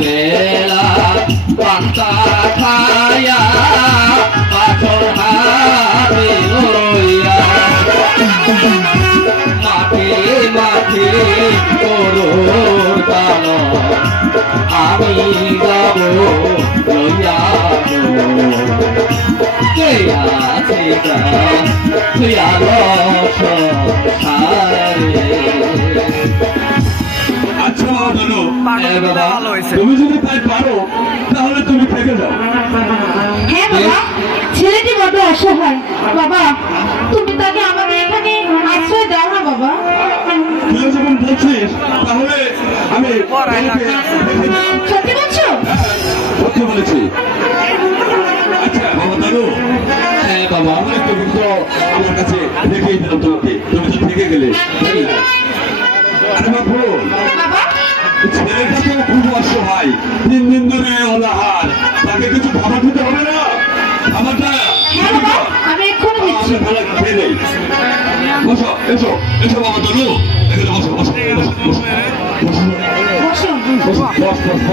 বেলা পান্তা খায়া পাথর হাতে লইয়া মাঠে মাঠে করুর কাল আমি যাব লইয়া কে আছে তুই আলো আচ্ছা জানো তুমি যদি তাই পারো তাহলে তুমি থেকে যাও। হ্যাঁ বাবা, ছেলেটি বড় অসহায়। বাবা, তুমি তাকে আমাদের এখানে আশ্রয় দাও না বাবা। তুই যখন বলছিস তাহলে আমি সত্যি বলছো? সত্যি বলেছি। আচ্ছা বাবা জানো, হ্যাঁ বাবা আমি তুমি তো আমার কাছে রেখেই দিলাম তোমাকে, তুমি তো থেকে গেলে। আরে বাবু বাবা, ছেলেটা তো খুব অসহায়, 3 দিন ধরে অনাহার, তাকে কিছু খাবার দিতে হবে না? খাবারটা হ্যাঁ বাবা, আমি এক্ষুনি দিচ্ছি। খেয়ে নেই। বসো, এসো এসো বাবা তনু, এখানে বসো বসো বসো বসো বসো। বসো বস বস বস